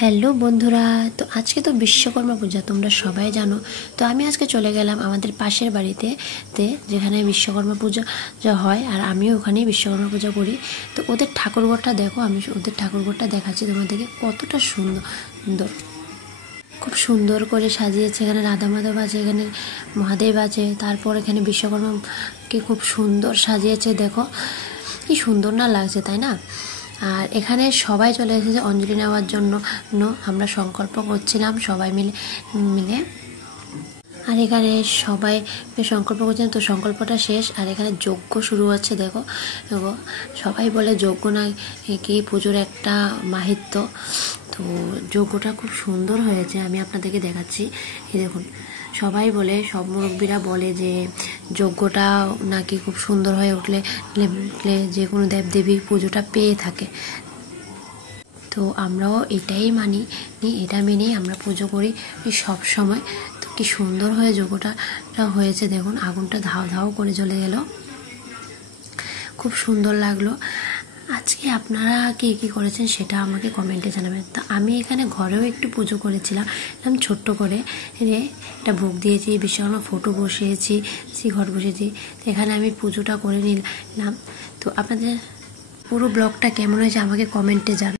Hello বন্ধুরা, তো আজকে তো বিশ্বকর্মা পূজা, তোমরা সবাই জানো। তো আমি আজকে চলে গেলাম আমাদের পাশের বাড়িতে যেখানে বিশ্বকর্মা পূজা হয়, আর আমিও ওখানেই বিশ্বকর্মা পূজা করি। তো ওদের ঠাকুরঘরটা দেখো, আমি ওদের ঠাকুরঘরটা দেখাচ্ছি তোমাদেরকে, কতটা সুন্দর সুন্দর, খুব সুন্দর করে সাজিয়েছে। এখানে রাধা মাধব আছে, এখানে মহাদেব আছে, তারপর এখানে বিশ্বকর্মাকে খুব সুন্দর সাজিয়েছে। দেখো কি সুন্দর না লাগছে, তাই না? আর এখানে সবাই চলে এসেছে অঞ্জলি নেওয়ার জন্য। আমরা সংকল্প করছিলাম সবাই মিলে মিলে আর এখানে সবাই সংকল্প করছেন। তো সংকল্পটা শেষ, আর এখানে যজ্ঞ শুরু হচ্ছে। দেখো দেখো, সবাই বলে যজ্ঞ না কি পুজোর একটা মাহাত্ম্য। তো যজ্ঞটা খুব সুন্দর হয়েছে, আমি আপনাদেরকে দেখাচ্ছি। এই দেখুন, সবাই বলে, সব মুরব্বীরা বলে যে যজ্ঞটা নাকি খুব সুন্দর হয়ে উঠলে যে কোনো দেবদেবী পুজোটা পেয়ে থাকে। তো আমরাও এটাই মানি, এটা মেনেই আমরা পুজো করি সব সময়। তো কি সুন্দর হয়ে যজ্ঞটা হয়েছে, দেখুন আগুনটা ধাও ধাও করে জ্বলে গেল, খুব সুন্দর লাগলো। আজকে আপনারা কি কি করেছেন সেটা আমাকে কমেন্টে জানাবেন। তো আমি এখানে ঘরেও একটু পুজো করেছিলাম, ছোট্ট করে একটা ভোগ দিয়েছি, বিশ্বকর্মা ফটো বসিয়েছি, ঘর বসিয়েছি। তো এখানে আমি পুজোটা করে নিলাম। তো আপনাদের পুরো ব্লগটা কেমন হয়েছে আমাকে কমেন্টে জানাবেন।